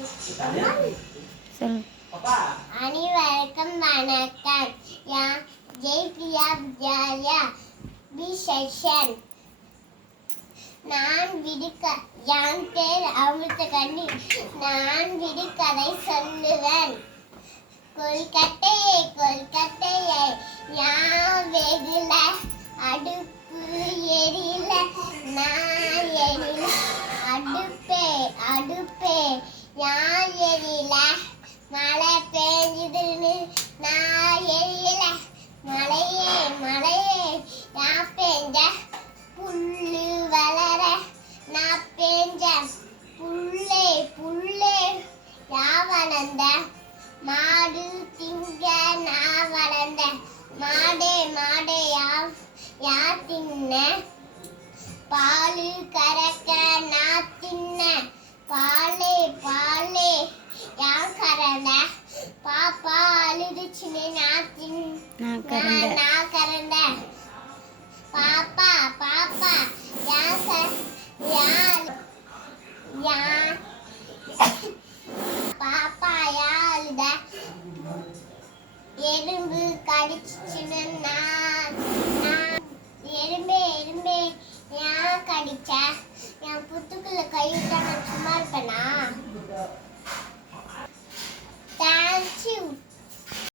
சொல்லு. அனைவருக்கும் வணக்கம். Jayapriya Vidyalaya B section. என் பேர் அமிர்தகண்ணி. நான் விடுகதை சொல்லுவேன். கொல்கட்டையே கொல்கட்டையே யான் வெகுல அடுப்பு எரில நான் எரில அடுப்பே அடுப்பே யான் எரில மழை பெஞ்சுதுன்னு நான் எரியல மழையே மழையே யான் பெஞ்ச புல்லு வளர நான் பெஞ்ச புல்லே புல்லே யா வளர்ந்த மாடு திங்க நான் வளர்ந்த மாடே மாடே யா தின்ன பாலு கறக்க நான் தின்ன பாலே பாலே யா கறந்த பாப்பா அழுதுச்சுன்னு நான் கறந்த பாப்பா பாப்பா பாப்பா யா அழுத எறும்பு கடிச்சுன்னு எறும்பே எறும்பே ஏன் கடிச்ச என் புத்துக்குள்ள கைவிட்டா நான் சும்மா இருப்பேனா? தேங்க்யூ.